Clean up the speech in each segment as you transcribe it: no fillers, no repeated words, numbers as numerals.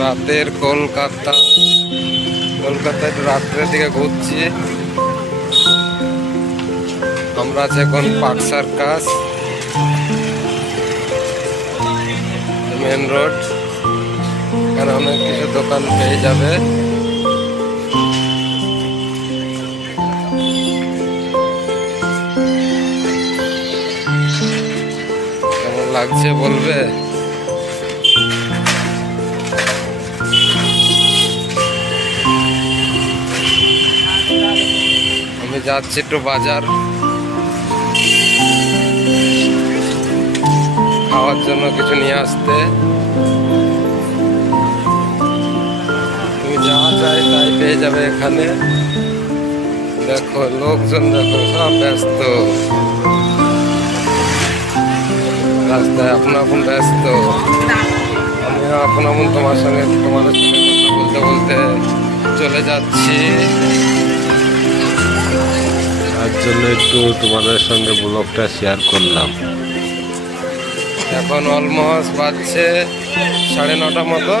রাতের কলকাতায় রাত্রের দিকে ঘুরছি। আমরা আছি এখন পার্ক সার্কাস মেন রোড। এখানে অনেক কিছু দোকান পেয়ে যাবে। কেমন লাগছে বলবে? আমি যাচ্ছি একটু বাজার খাওয়ার জন্য কিছু নিয়ে আসতে। তুমি যা চাই তাই পেয়ে যাবে এখানে। দেখো লোকজন, দেখো সব ব্যস্ত, রাস্তায় আপন ব্যস্ত। আমিও আপন তোমাদের সঙ্গে কথা বলতে চলে যাচ্ছি। তার জন্য একটু তোমাদের সঙ্গে ব্লগটা শেয়ার করলাম। এখন অলমোস্ট বাজছে 9:30 মতো।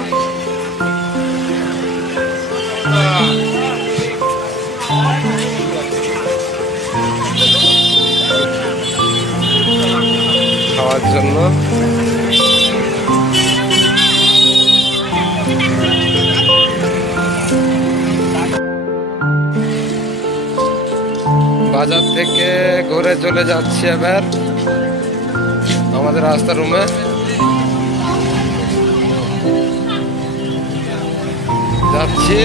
খাওয়ার জন্য বাজার থেকে ঘুরে চলে যাচ্ছি এবার আমাদের রাস্তা রুমে যাচ্ছি।